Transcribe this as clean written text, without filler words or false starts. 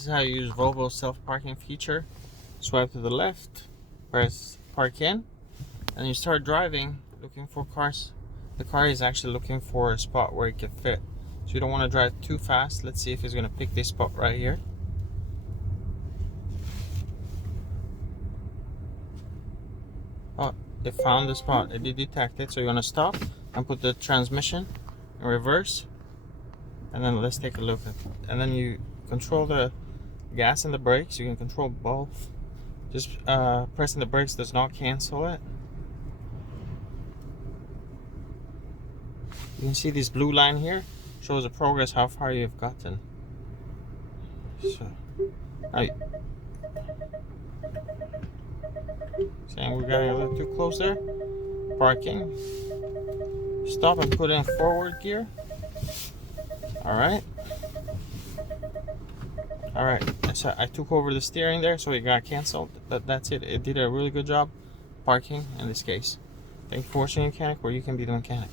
This is how you use Volvo self-parking feature. Swipe to the left, press park in, and you start driving, looking for cars. The car is actually looking for a spot where it can fit. So you don't want to drive too fast. Let's see if it's going to pick this spot right here. Oh, it found the spot. It did detect it. So you want to stop and put the transmission in reverse. And then let's take a look at it. And then you control the gas and the brakes. You can control both. Just pressing the brakes does not cancel it. You can see this blue line here shows the progress, how far you've gotten. So, saying we got a little too close there. Parking. Stop and put in forward gear. Alright. Alright, so I took over the steering there, so it got canceled. But that's it. It did a really good job parking in this case. Thank you for watching, Mechanic, where you can be the mechanic.